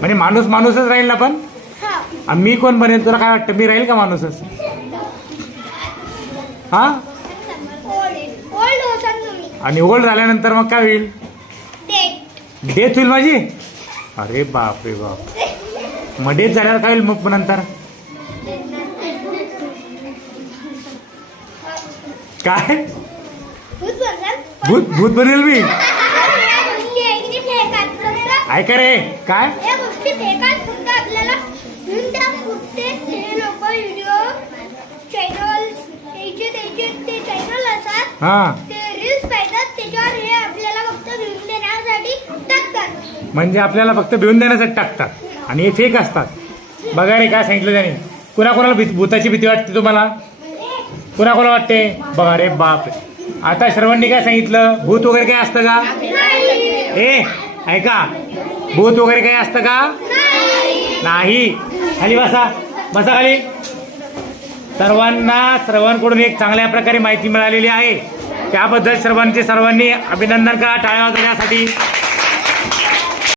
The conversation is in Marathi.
म्हणजे माणूस माणूसच राहील ना पण? हा. आणि मी कोण बनेल? तुला काय वाटतं? मी राहील का माणूसच? हा? ओल्ड ओल्ड होसान तुम्ही. आणि ओल्ड झाल्यानंतर मग काय होईल? डेथ होईल माझी? अरे बाप रे बाप. मग डेथ झाल्यावर काय होईल मग नंतर? काय? भूत भूत बनेल मी या गोष्टी आहे की फेकात फक्त ऐका रे काय? या गोष्टी फेकात फक्त आपल्याला म्हणून त्या कुठे ते लोक व्हिडिओ चॅनल त्याचे त्याचे ते चॅनल असतात. हा. ते रील्स पाहतात. त्याच्यावर हे आपल्याला फक्त व्ह्यूज देण्यासाठी टाकतात. म्हणजे आपल्याला फक्त भिवून देण्यासाठी टाकतात. आणि हे फेक असतात. बघा रे काय सांगितलं त्याने. कुणाकोणाला भीत भूताची भीती वाटते तुम्हाला? कुणाकोणाला वाटते? बघा रे बाप रे. आता सर्वांनी काय सांगितलं? भूत वगैरे काय असतं का? ए ऐका भूत वगैरे काही असतं का? नाही. खाली बसा. बसा खाली. सर्वांना सर्वांकडून एक चांगल्या प्रकारे माहिती मिळालेली आहे. त्याबद्दल सर्वांचे सर्वांनी अभिनंदन करा. टाळ्या वाजवण्यासाठी.